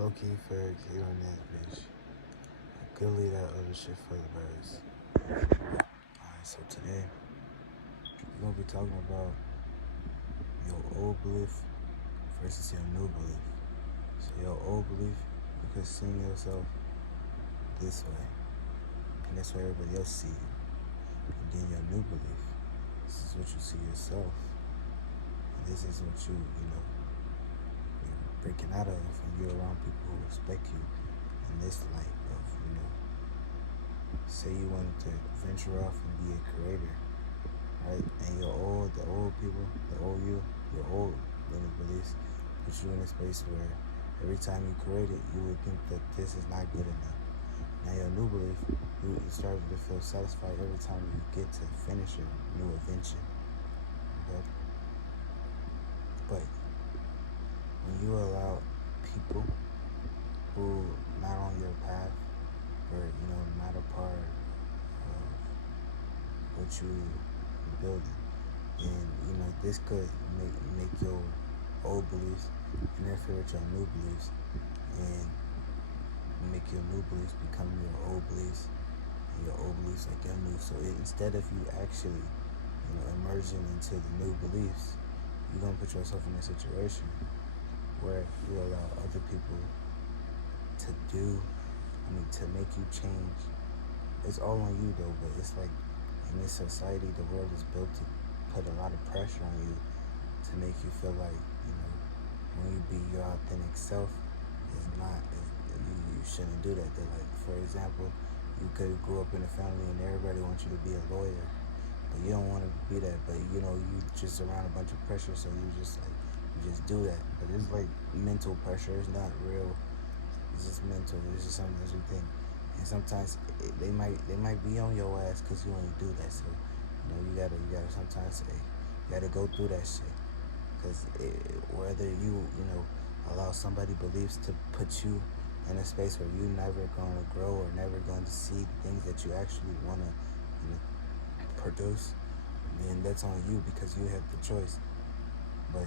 Lokiferg here on this bitch. I could leave that other shit for the birds. Alright, so today we're gonna be talking about your old belief versus your new belief. So your old belief, you could see yourself this way, and that's why everybody else see you. And then your new belief, this is what you see yourself, and this is what you're breaking out of when you're around people who respect you in this light of, say you wanted to venture off and be a creator, right? And the old people, the old you, your old beliefs put you in a space where every time you create it, you would think that this is not good enough. Now your new belief, you started to feel satisfied every time you get to finish your new invention. Okay? But when you allow people who not on your path or not a part of what you're building, and this could make your old beliefs interfere with your new beliefs and make your new beliefs become your old beliefs and your old beliefs like your new. So instead of you actually emerging into the new beliefs, you're gonna put yourself in a situation where you allow other people to make you change. It's all on you though, but it's like in this society, the world is built to put a lot of pressure on you to make you feel like, when you be your authentic self, you shouldn't do that. They're like, for example, you could grow up in a family and everybody wants you to be a lawyer, but you don't want to be that, but you just around a bunch of pressure, so you just do that. But it's like mental pressure. It's not real. It's just mental. It's just something that you think. And sometimes they might be on your ass because you ain't do that. So you gotta sometimes say you gotta go through that shit. Because whether you allow somebody beliefs to put you in a space where you're never gonna grow or never going to see the things that you actually wanna produce, then that's on you because you have the choice. But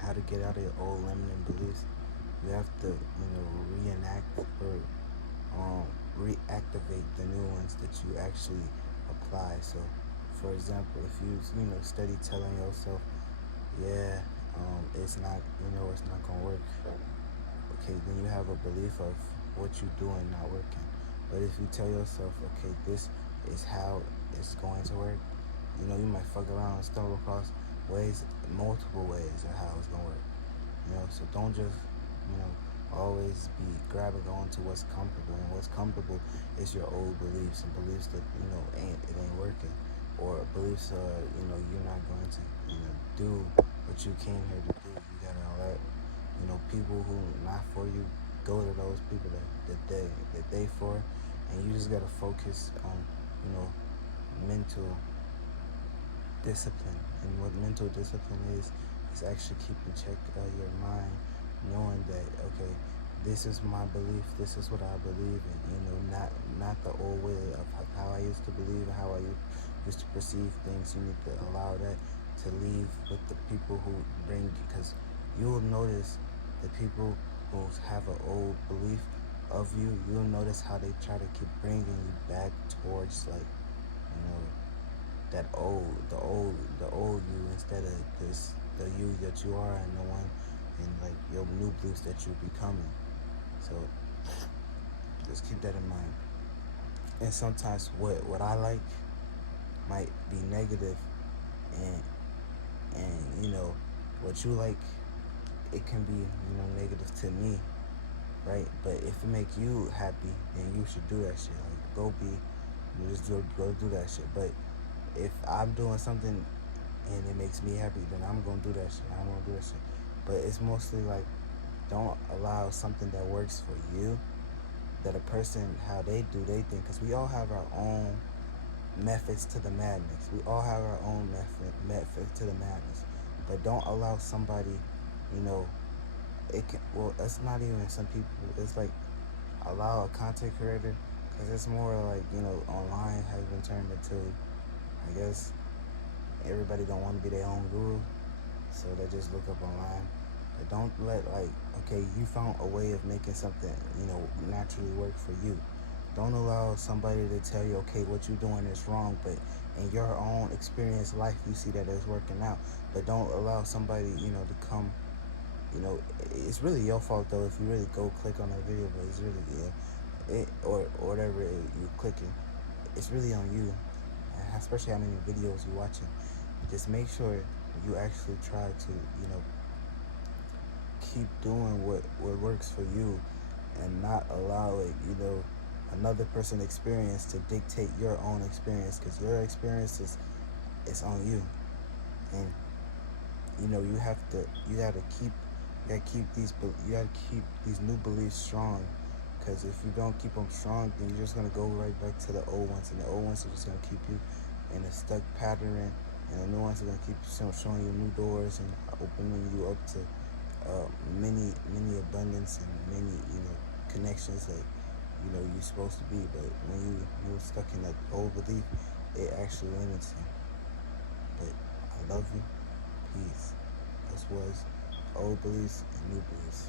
how to get out of your old limiting beliefs, you have to reenact or reactivate the new ones that you actually apply. So for example, if you steady telling yourself, it's not gonna work, okay, then you have a belief of what you're doing not working. But if you tell yourself, okay, this is how it's going to work, you might fuck around and stumble across multiple ways of how it's gonna work. So don't just always be grabbing onto what's comfortable, and what's comfortable is your old beliefs and beliefs that it ain't working, or beliefs you're not going to do what you came here to do. You gotta let people who not for you go to those people that they for, and you just gotta focus on mental discipline. And what mental discipline is actually keeping check your mind, knowing that, okay, this is my belief, this is what I believe in, not the old way of how I used to believe and how I used to perceive things. You need to allow that to leave with the people who bring you, because you'll notice the people who have an old belief of you, you'll notice how they try to keep bringing you back towards the old you, instead of the you that you are, and the one and like your new beliefs that you're becoming. So just keep that in mind. And sometimes what I like might be negative, and what you like, it can be negative to me, right? But if it make you happy, then you should do that shit. Like go do that shit. But if I'm doing something and it makes me happy, then I'm gonna do that shit. I'm gonna do that shit. But it's mostly like, don't allow something that works for you, that a person, how they do they thing, because we all have our own methods to the madness. We all have our own method to the madness. But don't allow somebody, it's not even some people, it's like allow a content creator, because it's more like, online has been turned into, I guess, everybody don't want to be their own guru, so they just look up online. Don't let like, okay, you found a way of making something, naturally work for you. Don't allow somebody to tell you, okay, what you're doing is wrong, but in your own experience life you see that it's working out. But don't allow somebody, to come, it's really your fault though if you really go click on that video, but it's really, or whatever you're clicking, it's really on you, especially how many videos you're watching. Just make sure you actually try to, keep doing what works for you, and not allow it, another person experience to dictate your own experience, because your experience is on you. And you have to, you gotta keep these new beliefs strong, because if you don't keep them strong, then you're just gonna go right back to the old ones, and the old ones are just gonna keep you in a stuck pattern, and the new ones are gonna keep showing you new doors and opening you up to many abundance and many, connections that you're supposed to be. But when you're stuck in that old belief, it actually limits you. But I love you. Peace. This was Old Beliefs and New Beliefs.